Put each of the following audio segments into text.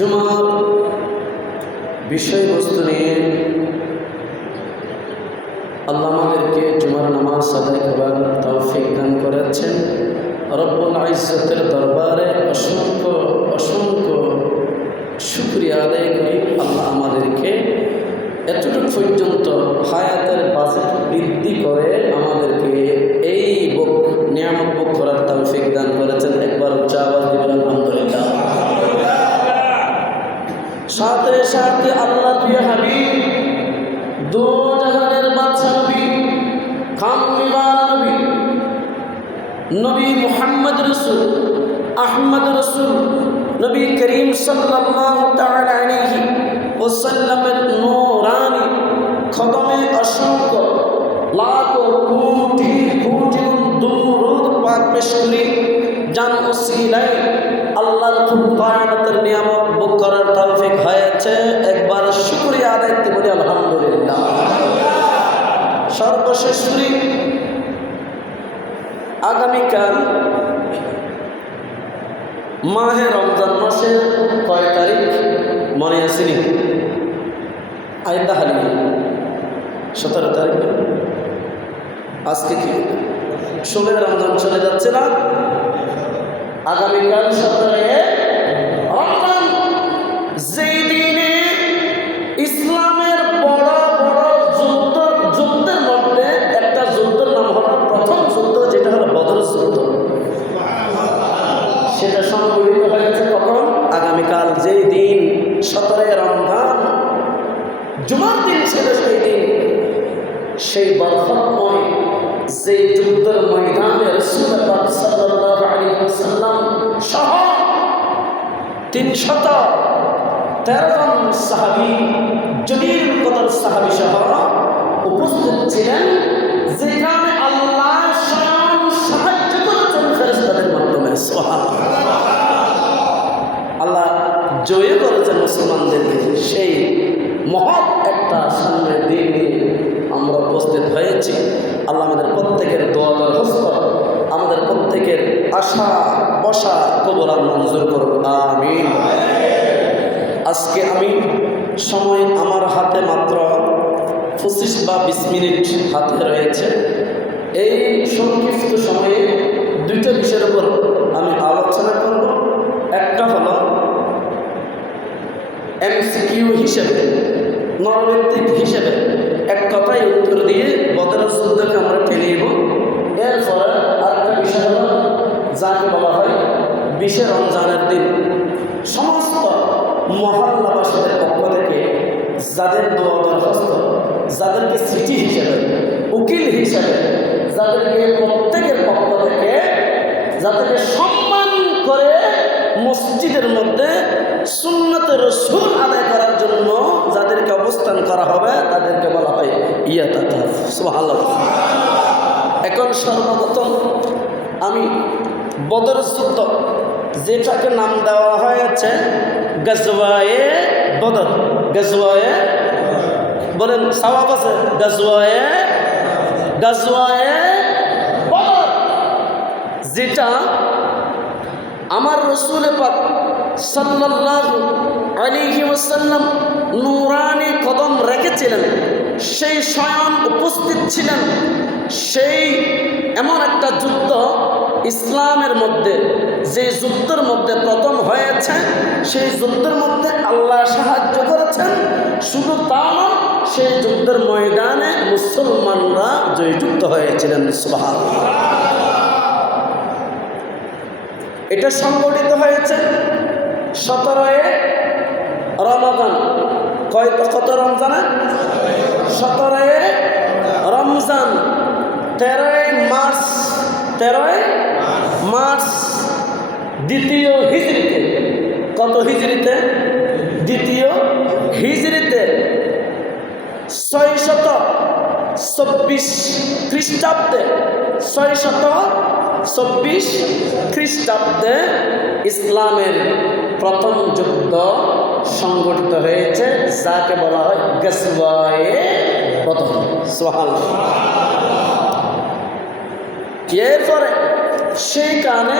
জুমার বিষয়বস্তু নিয়ে আল্লাহ আমাদেরকে জুমার নামাজ আদায় করার তৌফিক দান করেছেন। রব্বুল ইজ্জতের দরবারে অসংখ্য অসংখ্য শুকরিয়া আদায় করি। আল্লাহ আমাদেরকে এতটুকু পর্যন্ত হায়াতের বাজেট বৃদ্ধি করে আমাদেরকে এই নিয়ামত ভোগ করার তৌফিক দান করেছেন। একবার উচ্চ আওয়াজ দিবেন আলহামদুলিল্লাহ। সাথে সাথে আল্লাহ প্রিয় হাবিব দু জাহানের বাদশা নবী কামলিওয়ালা নবী নবী মুহাম্মদ রাসূল আহমদ রাসূল নবী করিম সাল্লাল্লাহু তাআলা আলাইহি ওয়াসাল্লামের নূরানি কদমে অসংখ্য লাখো কোটি কোটি দুরূদ পাক পেশ করি জান ওসিলায় আল্লাহর কুরবানের নিয়ামত ভোগ করার তৌফিক হয়েছে। একবার শুকরিয়া আদায় করতে বলি আলহামদুলিল্লাহ। সর্বশেষ করি আগামীকাল মাহে রমজান মাসের কয় তারিখ মনে আসেনি? আইদা হালি 17 তারিখ। আজকে কি 16 রমজান চলে যাচ্ছে না? আগামীকাল 17 রমজান, যেই দিনে ইসলামের বড় বড় যুদ্ধের মধ্যে একটা যুদ্ধের নাম হলো প্রথম যুদ্ধ, যেটা হলো বদর যুদ্ধ। সেটা সংঘটিত হয়েছে কখন? আগামীকাল, যেই দিন 17 রমজান জুমার দিন ছিল, সেই দিন সেই বরকতময় যে যুদ্ধের ময়দানে রাসূল পাক সাল্লাল্লাহু আলাইহি ওয়াসাল্লাম সহ 313 জন সাহাবী, জলিল কদর সাহাবী সহ উপস্থিত ছিলেন, যেখানে আল্লাহ স্বয়ং সাহায্য করেছেন ফেরেশতাদের মাধ্যমে। সুবহানাল্লাহ। আল্লাহ জয় করেছেন মুসলমানদেরকে। সেই মহৎ একটা সামনের দিন নিয়ে আমরা উপস্থিত হয়েছি। আল্লাহ আমাদের প্রত্যেকের দোয়ার হস্ত, আমাদের প্রত্যেকের আশা বসা কবুল আর মঞ্জুর করুন, আমিন। আজকে আমি সময় আমার হাতে মাত্র 25 বা 20 মিনিট হাতে রয়েছে। এই সংক্ষিপ্ত সময়ে দুইটা বিষয়ের উপর আমি আলোচনা করব। একটা হলো এমসিকিউ হিসেবে, নরবৈত্তিক হিসেবে এক কথায় উত্তর দিয়ে বদরের যুদ্ধকে আমরা টেনে নেব। এরপরে আরেকটা বিষয় হলো যাকে বলা হয় 20 রমজানের দিন সমস্ত মহল্লাবাসীদের পক্ষ থেকে যাদের দোয়া দরখাস্ত, যাদেরকে স্মৃতি হিসেবে, উকিল হিসেবে, যাদেরকে প্রত্যেকের পক্ষ থেকে যাদেরকে সম্মান করে মসজিদের মধ্যে সুন্নতে রাসূল আদায় করার জন্য যাদেরকে অবস্থান করা হবে, তাদেরকে বলা হয় ইয়াতাকাফ। সুবহানাল্লাহ। এখন সর্বপ্রথম আমি বদর যুদ্ধ, যেটাকে নাম দেওয়া হয়েছে গজওয়ায়ে বদর, গজওয়ায়ে বলেন সওয়াব আছে, গজওয়ায়ে বদর, যেটা আমার রাসূল পাক সাল্লাল্লাহু আলাইহি ওয়াসাল্লাম নূরানি কদম রেখেছিলেন, সেই স্বয়ং উপস্থিত ছিলেন। সেই এমন একটা যুদ্ধ ইসলামের মধ্যে, যে যুদ্ধের মধ্যে প্রথম হয়েছে, সেই যুদ্ধের মধ্যে আল্লাহ সাহায্য করেছেন। শুধু তা নয়, সেই যুদ্ধের ময়দানে মুসলমানরা জয়যুক্ত হয়েছিলেন। সুবহানাল্লাহ। এটা সংগঠিত হয়েছে 17 রমজান। কত রমজানে? 17 রমজান, 13 মার্চ দ্বিতীয় হিজরিতে। কত হিজরিতে? দ্বিতীয় হিজরিতে 624 খ্রিস্টাব্দে, 624 খ্রিস্টাব্দে ইসলামের প্রথম যুদ্ধ সংগঠিত হয়েছে, যাকে বলা হয় গজওয়ায়ে বদর। সুবহানাল্লাহ। এরপরে সেই কারণে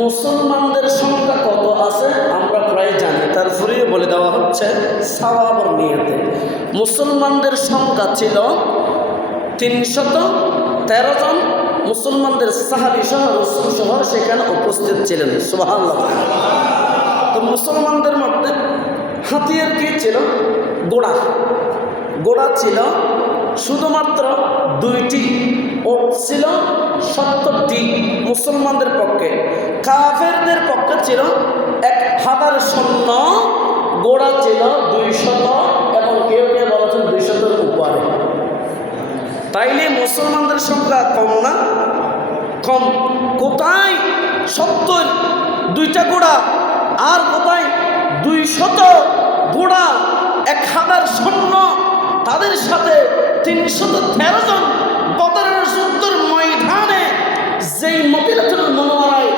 মুসলমানদের সংখ্যা কত আছে আমরা প্রায় জানি, তার হচ্ছে সওয়াবের নিয়তে। মুসলমানদের সংখ্যা ছিল 313 জন। মুসলমানদের সাহাবী সহ রাসূল সহ সেখানে উপস্থিত ছিলেন। সুবহানাল্লাহ। তো মুসলমানদের মধ্যে হাতিয়ার কি ছিল? ঘোড়া। ঘোড়া ছিল শুধুমাত্র 2টি, ওট ছিল 70টি মুসলমানদের পক্ষে। কাফেরদের পক্ষে ছিল 1000 সৈন্য, ঘোড়া ছিল 200 এবং কেউ কেউ বলেছেন 200-এর উপরে। তাইলে মুসলমানদের সংখ্যা কম না? কম। কোথায় 70 2টা ঘোড়া, আর কোথায় 200 ঘোড়া, 1000 সৈন্য, তাদের সাথে 313 জন বদরের যুদ্ধের ময়দানে, যেই মদিনাতুল মুনাওয়ারায়,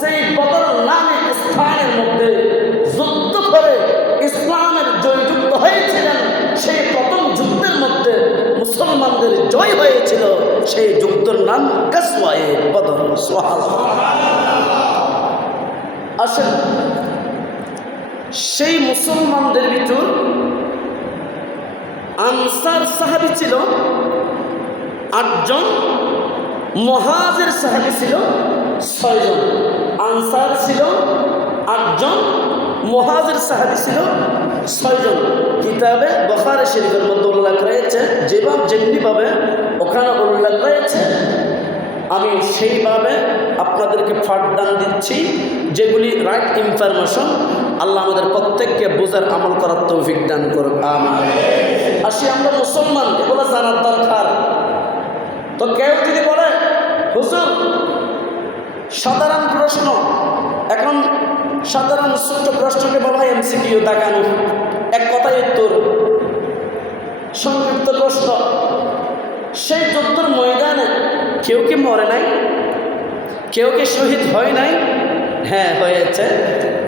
যেই বদর নামে স্থানের মধ্যে যুদ্ধ করে ইসলামের জয়যুক্ত হয়েছিলেন, সেই প্রথম যুদ্ধের মধ্যে মুসলমানদের জয় হয়েছিল। সেই যুদ্ধের নাম গাজওয়ায়ে বদর। সুবহানাল্লাহ। আসেন, সেই মুসলমানদের ভিতর আনসার সাহাবী ছিল 8 জন, মুহাজির সাহাবী ছিল 6 জন। আনসার ছিল 8 জন, মুহাজির সাহাবী ছিল 6 জন। কিতাবে বুখারী শরীফের মধ্যে উল্লেখ রয়েছে, যেমনিভাবে ওখানে উল্লেখ রয়েছে আমি সেইভাবে আপনাদেরকে পাঠদান দিচ্ছি, যেগুলি রাইট ইনফরমেশন। আল্লাহ আমাদের প্রত্যেককে বোঝার আমল করার তৌফিক দান করুন। আমিন। আসি আমরা মুসলমান, এগুলো জানার দরকার। তো কেউ যদি বলে হুজুর সাধারণ প্রশ্ন, এখন সাধারণ ছোট্ট প্রশ্নকে বলা হয় এমসিকিউ, দেখানো এক কথায় উত্তর, সংক্ষিপ্ত প্রশ্ন। সেই যুদ্ধের ময়দানে কেউ কি মরে নাই? কেউ কি শহীদ হয় নাই? হ্যাঁ, হয়েছে।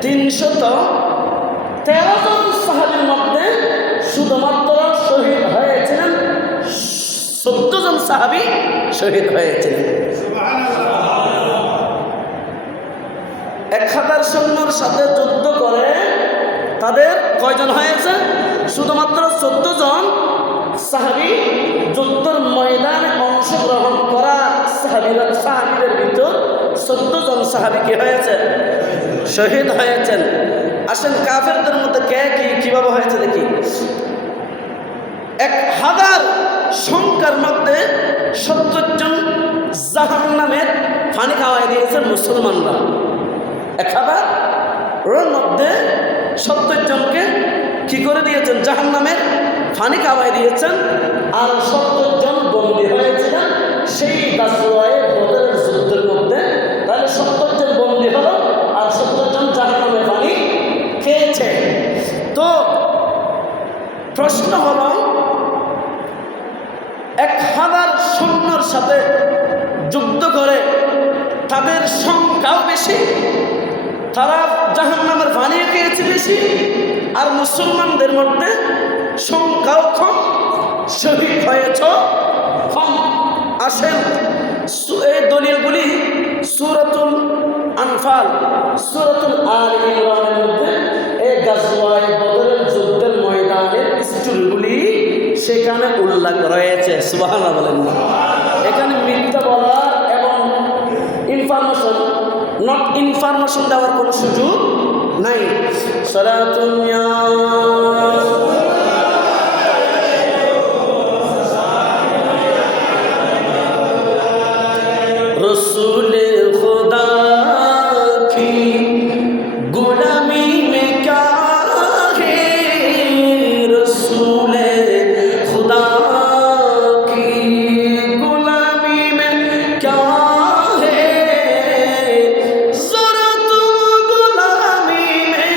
313 জন সাহাবীর মধ্যে শুধুমাত্র শহীদ হয়েছিলেন 14 জন সাহাবী শহীদ হয়েছিলেন। 1000 সৈন্যর সাথে যুদ্ধ করে তাদের কয়জন হয়েছে? শুধুমাত্র 14 জন সাহাবী। যুদ্ধের ময়দানে অংশগ্রহণ করা সাহাবীদের ভিতর 14 জন সাহাবী কি হয়েছে? শহীদ হয়েছেন। আসেন কাফেরদের মধ্যে কে কিভাবে হয়েছে দেখি। 1000 সংখ্যার মধ্যে 70 জন জাহান্নামের পানি খাওয়াই দিয়েছেন মুসলমানরা। 1000-এর মধ্যে 70 জনকে কি করে দিয়েছেন? জাহান্নামের পানি খাওয়াই দিয়েছেন। আর 70 জন বন্দী হয়েছিলেন সেই গাজওয়ায়ে বদরের যুদ্ধের মধ্যে। তাহলে 70 জন বন্দী হলো আর 70 জন জাহান্নামের পানি খেয়েছে। তো প্রশ্ন হলো, 1000 সৈন্যর সাথে যুদ্ধ করে তাদের সংখ্যাও বেশি, তারা জাহান্নামের পানিও খেয়েছে বেশি, আর মুসলমানদের মধ্যে সংখ্যাও কম, শহীদ হয়েছ কম। আসেন এই দলিলগুলি সূরাতুল আনফাল, সূরাতুল আল ইমরানের মধ্যে এই গাজওয়ায়ে বদরের যুদ্ধের ময়দানের স্টোরিগুলি সেখানে উল্লেখ রয়েছে। সুবহানাল্লাহ বলেন না? এখানে মিথ্যা বলার এবং ইনফরমেশন দেওয়ার কোনো সুযোগ নাই। সালাতুন ইয়া रसूले खुदा की गुलामी में क्या है, रसूले खुदा की गुलामी में क्या है, जरा तुम गुलामी में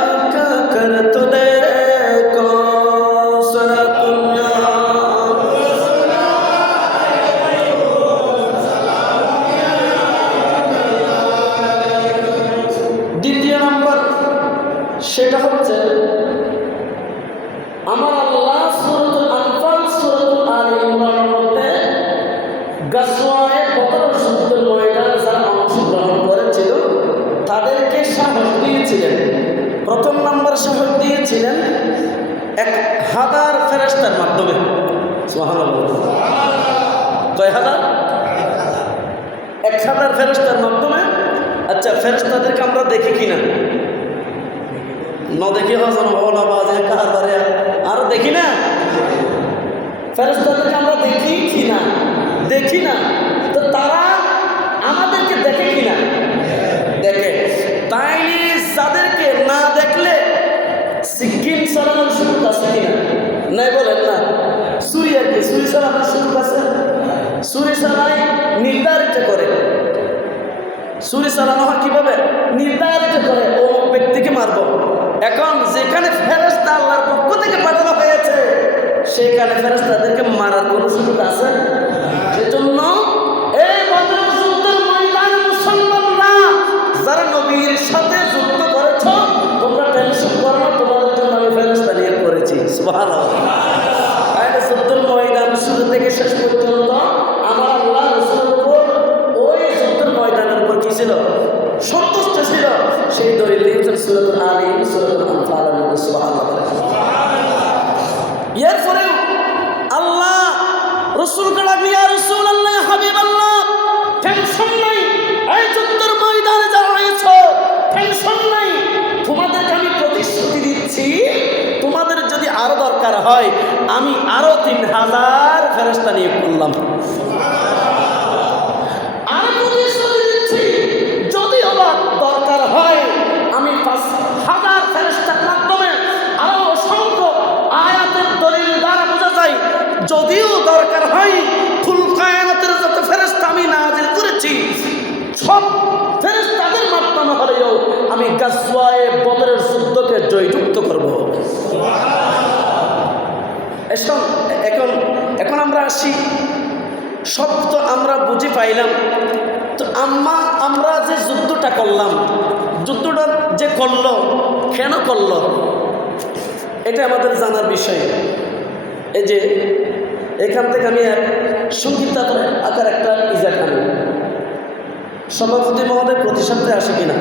आका कर तो देखो। দ্বিতীয় নম্বর সেটা হচ্ছে আমার আল্লাহ সূরাতুল আনফাল, সূরাতুল আল ইমরানের মধ্যে গাজওয়ায়ে বদর যুদ্ধের ময়দানে যারা অংশগ্রহণ করেছিল তাদেরকে সাহস দিয়েছিলেন। প্রথম নম্বর সাহস দিয়েছিলেন 1000 ফেরেশতার মাধ্যমে। সুবহানাল্লাহ। কয় হাজার? 1000 ফেরেশতার মাধ্যমে। আচ্ছা, ফেরেশতাদেরকে আমরা দেখি কিনা? ন দেখি হজন হওয়া বাজে কারবারে আর দেখি না। ফেরেশতাদেরকে আমরা দেখি কিনা? দেখি না। তো তারা আমাদেরকে দেখে কিনা? দেখে। তাইলে যাদেরকে না দেখলে সিকিম চালানোর সুযোগ আছে কিনা? নাই বলেন না। চুরি আর কি, চুরি চালানোর সুযোগ আছে? চুরি চালাই নির্ধারিত করে। চুরি চালানো হয় কিভাবে? নির্ধারিত করে অমুক ব্যক্তিকে মারব। এখন যেখানে ফেরেশতা আল্লাহর পক্ষ থেকে পাঠানো হয়েছে সেখানে ফেরেশতাদেরকে মারার কোনো সুযোগ আছে? সেজন্য এই বদর যুদ্ধের ময়দানে মুসলমানরা যারা নবীর সাথে যুদ্ধ করেছ, তোমরা টেনশন করো না, তোমাদের জন্য আমি ফেরেশতা নিয়োগ করেছি। সুবহানাল্লাহ। তাহলে যুদ্ধের ময়দান শুরু থেকে শেষ পর্যন্ত আমার আল্লাহ রাসূলের উপর ওই যুদ্ধের ময়দানের উপর কি ছিল? সন্তুষ্ট ছিল। সেই দলিল দিয়েছেন সূরাতুল আলী, সূরাতুল আনফাল। সুবহানাল্লাহ। এরপরে আল্লাহ রাসূলকে ডাকলেন, ইয়া রাসূলুল্লাহ, ইয়া হাবিবাল্লাহ, টেনশন নাই, এই যুদ্ধের ময়দানে যারা রয়েছে টেনশন নাই, তোমাদেরকে আমি প্রতিশ্রুতি দিচ্ছি, তোমাদের যদি আরো দরকার হয় আমি আরো 3000 ফেরেশতা নিয়োগ করলাম। আর প্রতিশ্রুতি দিচ্ছি যদি আবার দরকার হয় আমি 5000 ফেরেশতার মাধ্যমে আরো অসংখ্য আয়াতের দলিল দ্বারা বোঝা যায় যদিও দরকার হয় কুল কায়নাতের যত ফেরেশতা আমি নাজিল করেছি সব ফেরেশতাদের মাধ্যমে হলেও আমি গাজওয়ায়ে বদরের যুদ্ধকে জয়যুক্ত করব। এখন আমরা আসি, সব তো আমরা বুঝে পাইলাম। তো আমরা যে যুদ্ধটা করলাম, যুদ্ধটা যে করলো কেন করলো এটা আমাদের জানার বিষয়। এই যে এখান থেকে আমি এক সঙ্গীত আকার একটা ইজাক আনি। সভাপতি মহোদয় প্রতি সপ্তাহে আসে কিনা?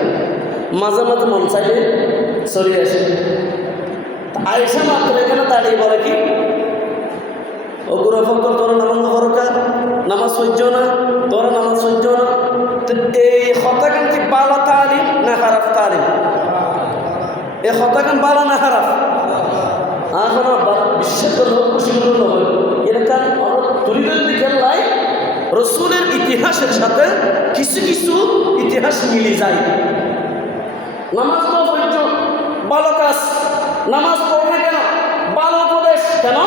মাঝে মাঝে মন চাইলে সরিয়ে আসে। আয়সা মাত্র এখানে দাঁড়িয়ে বলে কি, ও গুরু ফকর তোরা নামাজ ফরকা, নামাজ সহ্য না, তোরা নামাজ সহ্য না। তো এই হতাকান কি বালা তালিম না খারাপ তালিম? এই হতাকান বালা না খারাপ? এখন বিশ্বাস করলো খুশি করলো এরকম তরিদের দিকে লাই রসুলের ইতিহাসের সাথে কিছু কিছু ইতিহাস মিলে যায়। নামাজ পড়ছ ভালো কাজ, নামাজ পড়বে কেন? ভালো উপদেশ কেন?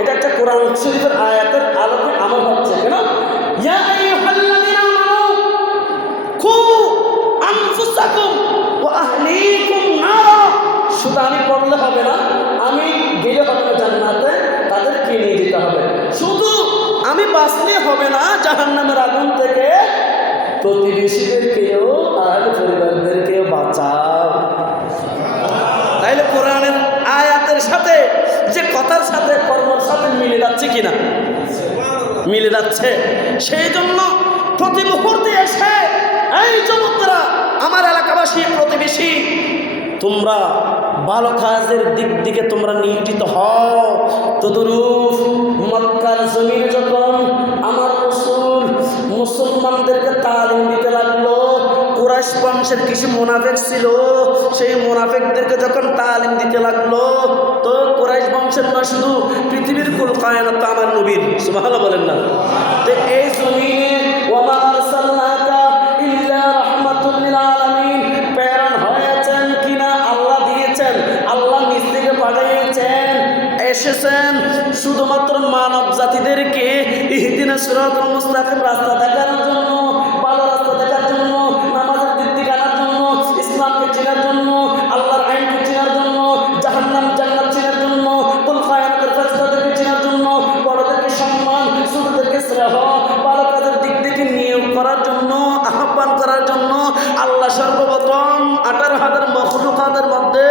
এটা একটা কোরআন শরীফের আয়াতের আলোকে আমল হচ্ছে কেন? ইয়া আইয়ুহাল্লাযীনা আমানু কু আনফুসাকুম ওয়া আহলিকুম নারা। শুধু আমি পড়লে হবে না, আমি গেলে হবে না জান্নাতে, তাদেরকে নিয়ে যেতে হবে। শুধু আমি বাঁচলে হবে না জাহান্নামের আগুন থেকে, প্রতিবেশীদেরকেও আর পরিবারদেরকেও বাঁচাও। তাইলে কোরআনের আয়াতের সাথে যে কথার সাথে কর্মের সাথে মিলে যাচ্ছে কিনা? মিলে যাচ্ছে। সেই জন্য প্রতি মুহূর্তে এসে এই যুবকরা, আমার এলাকাবাসী, প্রতিবেশী, তোমরা ভালো কাজের দিক দিকে তোমরা নিয়োজিত হও। তদরূপ মক্কার জমিনে যখন আমার রাসূল মুসলমানদেরকে তালিম দিতে লাগলো, কুরাইশ বংশের কিছু মুনাফিক ছিল, সেই মুনাফিকদেরকে যখন তালিম দিতে লাগলো, তো কুরাইশ বংশের নয়, শুধু পৃথিবীর কুল কায়নাত আমার নবীর, সুবহানাল্লাহ বলেন না। তো এই জমিনে ওয়া মা আরসালনাকা ইল্লা রাহমাতুল লিল আলামিন প্রেরণ হয়েছেন কিনা? আল্লাহ দিয়েছেন, আল্লাহ নিজ থেকে পাঠিয়েছেন, এসেছেন শুধুমাত্র মানব জাতিদেরকে ইহদিনাস সিরাতাল মুস্তাকিম রাস্তা দেখানোর জন্য, ভালো রাস্তা দেখার জন্য, নামাজের দিক থেকে আনার জন্য, ইসলামকে চেনার জন্য, আল্লাহর আইনকে চেনার জন্য, জাহান্নাম জান্নাত চেনার জন্য, কুল কায়নাতের ফেরেশতাদেরকে চেনার জন্য, বড়দেরকে সম্মান, ছোটদেরকে স্নেহ, ভালো কাজের দিক থেকে নিয়োগ করার জন্য, আহ্বান করার জন্য আল্লাহ সর্বপ্রথম 18,000 মখলুকাতের মধ্যে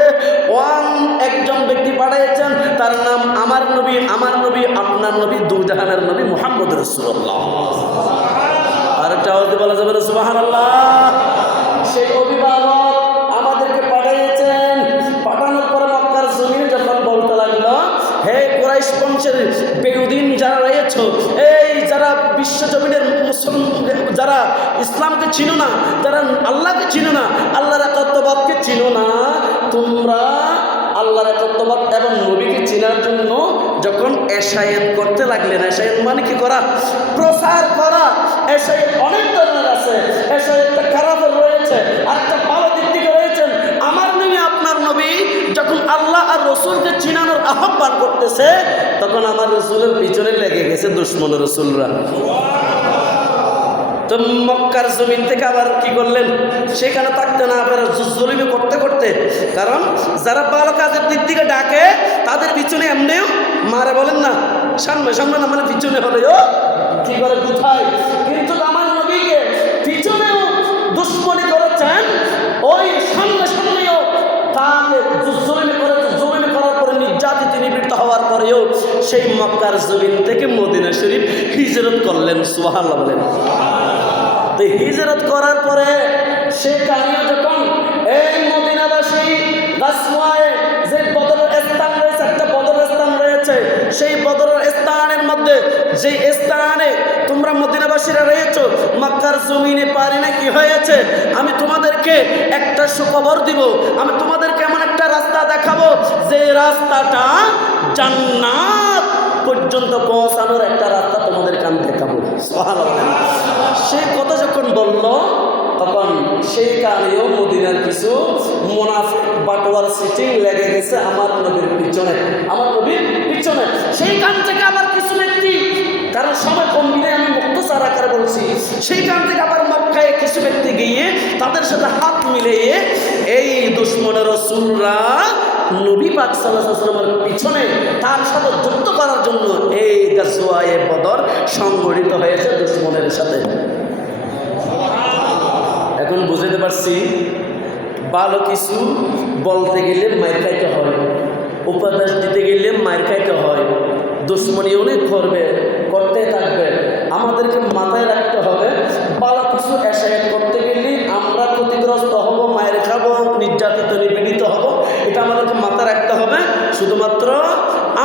একজন ব্যক্তি পাঠিয়েছেন, তার নাম আমার নবী, আপনার নবী, দুজাহানের নবী মুহাম্মদ রাসূলুল্লাহ। আর একটা আওয়াজ বলা যাবে না সুবহানাল্লাহ? সেই অভিভাবক আমাদেরকে পাঠিয়েছেন, বিশ্বজমিনের মুসলমান যারা ইসলামকে চিনো না, যারা আল্লাহকে চিনো না, আল্লাহর একত্ববাদকে চিনো না, তোমরা আল্লাহর একত্ববাদ এবং নবীকে চেনার জন্য যখন এশায়েত করতে লাগলেন, এশায়েত মানে কি করা? প্রচার করা। এশায়েত অনেক ধরনের আছে, এশায়েতটা খারাপ রয়েছে আর একটা ভালো দিক থেকে রয়েছেন। আমার নবী আপনার নবী যখন আল্লাহ আর রসুলকে চিনানোর আহ্বান করতেছে, তখন আমার রসুলের পিছনে লেগে গেছে দুশ্মন রসুলরা। তো মক্কার জমিন থেকে আবার কি করলেন? সেখানে থাকতে না পারে জুলুমি করতে করতে, কারণ যারা ভালো কাজের দিক থেকে ডাকে তাদের পিছনে এমনিও মারে, বলেন না, সামনে সামনে না মানে পিছনে হলেও কি করে কোথায়। কিন্তু আমার নবীকে পিছনেও দুশ্মনী করেছেন, ওই সামনে সামনেও তাকে জুলুমি করেছে। জুলুমি করার পরে নির্যাতিত নিপীড়িত হওয়ার পরেও সেই মক্কার জমিন থেকে মদিনা শরীফ হিজরত করলেন। সুবহানাল্লাহ বলেন। তো হিজরত করার পরে সেখানে যখন এই মদিনাবাসী গাছওয়ায় যে বদরের স্থান রয়েছে, একটা বদরের স্থান রয়েছে, সেই বদরের স্থানের মধ্যে যে স্থানে তোমরা মদিনাবাসীরা রয়েছো, মক্কার জমিনে পারি না কি হয়েছে, আমি তোমাদেরকে একটা সুখবর দিব, আমি তোমাদেরকে এমন একটা রাস্তা দেখাবো যে রাস্তাটা জান্নাত পর্যন্ত পৌঁছানোর একটা রাস্তা তোমাদেরকে আমি দেখাবো। সুবহানাল্লাহ। সেই কথা যখন বলল, তখন সেই কারণেও মদিনার কিছু মুনাফিক বাটোয়ার সিটিং লেগে গেছে আমার নবীর পিছনে, আমার নবীর পিছনে। সেইখান থেকে আবার কিছু ব্যক্তি, কারণ সময় কম দিনে আমি মুক্তসার আকারে বলছি, সেইখান থেকে আবার মক্কায় কিছু ব্যক্তি গিয়ে তাদের সাথে হাত মিলিয়ে এই দুশ্মনের রাসূলরা নবী পাক সাল্লাল্লাহু আলাইহি ওয়াসাল্লামের পিছনে তার সাথে যুদ্ধ করার জন্য এই গাজওয়ায়ে বদর সংগঠিত হয়েছে দুশ্মনের সাথে। এখন বুঝতে পারছি, ভালো কিছু বলতে গেলে মার খাইতে হয়, উপদেশ দিতে গেলে মার খাইতে হয়, দুশ্মনী অনেক করতে থাকবে। আমাদেরকে মাথায় রাখতে হবে, ভালো কিছু এশায়েত করতে গেলে আমরা ক্ষতিগ্রস্ত হব, মায়ের খাবো, নির্যাতিত নিপীড়িত হব, এটা আমাদেরকে মাথায় রাখতে হবে। শুধুমাত্র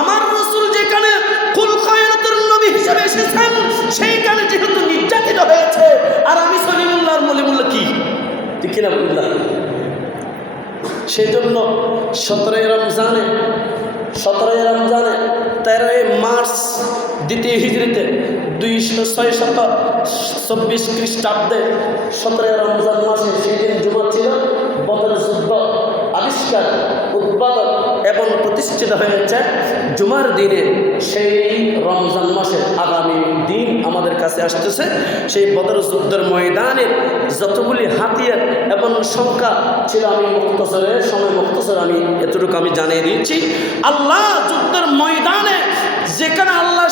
আমার রাসূল যেখানে কুল কায়নাতুর নবী হিসেবে এসেছেন, সেইখানে যেহেতু নির্যাতিত হয়েছে, আর আমি সলিমুল্লাহর মলিমুল্লাহ কি ঠিক কিনা বললাম, সেই জন্য 17 রমজানে 13 মার্চ দ্বিতীয় হিজরিতে 2624 খ্রিস্টাব্দে 17 রমজান মাসে সেই দিন জুমা ছিল। বদরের যুদ্ধ আবিষ্কার, উদ্বোধন এবং প্রতিষ্ঠিত হয়েছে জুমার দিনে। সেই রমজান মাসের আগামী দিন আমাদের কাছে আসতেছে। সেই বদর যুদ্ধের ময়দানের যতগুলি হাতিয়ার এবং সংখ্যা ছিল, আমি মুক্তসরে আমি এতটুকু আমি জানিয়ে দিচ্ছি। আল্লাহ যুদ্ধের ময়দানে যেখানে আল্লাহ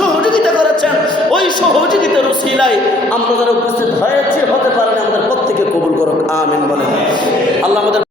সহযোগিতা করেছেন, ওই সহযোগিতার উসিলায় আমরা যারা উপস্থিত হয়েছি, হতে পারেন, আমাদের প্রত্যেকে কবুল করুক, আমিন বলেন।